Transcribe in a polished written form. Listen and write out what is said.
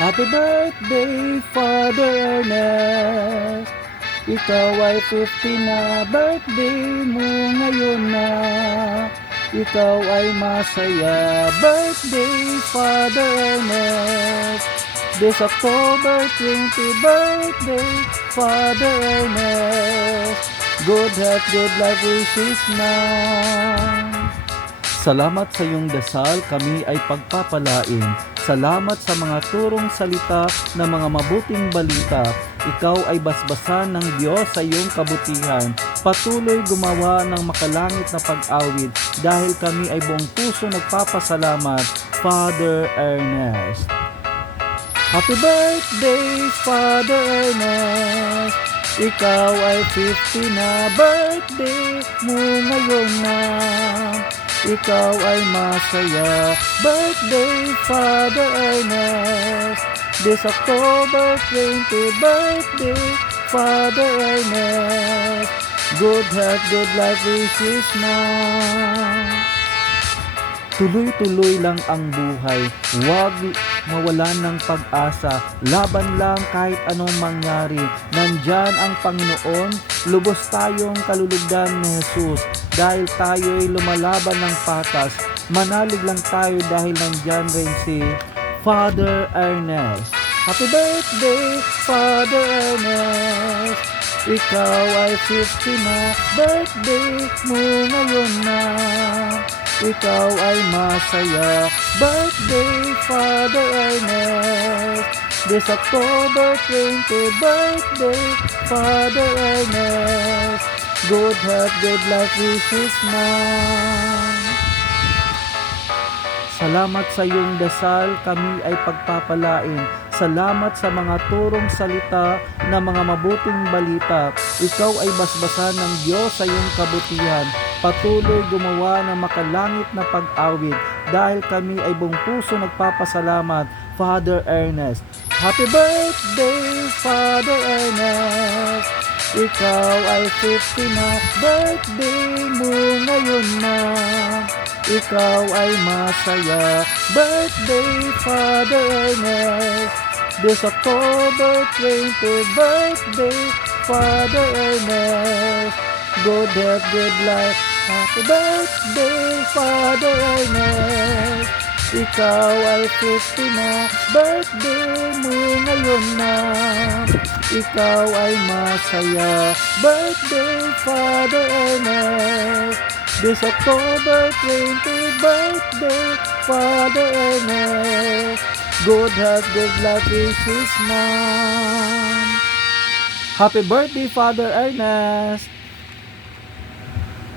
Happy birthday, Father Ernest. Ikaw ay 50 na, birthday mo ngayon na. Ikaw ay masaya, birthday, Father Ernest. This October 20, birthday, Father Ernest. Good health, good life wishes na. Salamat sa iyong dasal, kami ay pagpapalain. Salamat sa mga turong salita na mga mabuting balita. Ikaw ay basbasan ng Diyos sa iyong kabutihan. Patuloy gumawa ng makalangit na pag-awit dahil kami ay buong puso nagpapasalamat, Father Ernest. Happy birthday, Father Ernest. Ikaw ay 50 na, birthday mo ngayon na. Ikaw ay masaya, birthday, Father Ernest. This October 20, birthday, Father Ernest. Good health, good life wishes na. Tuloy-tuloy lang ang buhay, huwag mawalan ng pag-asa, laban lang kahit anong mangyari. Nandyan ang Panginoon, lubos tayong kalulugdan ni Jesus. Dahil tayo'y lumalaban ng patas, manalig lang tayo dahil nandyan rin si Father Ernest. Happy birthday, Father Ernest. Ikaw ay 50 na, birthday mo ngayon na. Ikaw ay masaya, birthday, Father Ernest. This October 20, birthday, Father Ernest. Good health, good life wishes na. Salamat sa iyong dasal, kami ay pagpapalain. Salamat sa mga turong salita na mga mabuting balita. Ikaw ay basbasan ng Diyos sa iyong kabutihan. Patuloy gumawa ng makalangit na pag-awit dahil kami ay buong puso nagpapasalamat, Father Ernest. Happy birthday, Father Ernest. Ikaw ay 50 na, birthday mo ngayon na. Ikaw ay masaya, birthday, Father Ernest. This October 20, birthday, Father Ernest. Good health, good life, happy birthday, Father Ernest. Ikaw ay 50 na, birthday mo ngayon na. Ikaw ay masaya, birthday, Father Ernest. This October 20, birthday, Father Ernest. Good health, good life wishes na. Happy birthday, Father Ernest.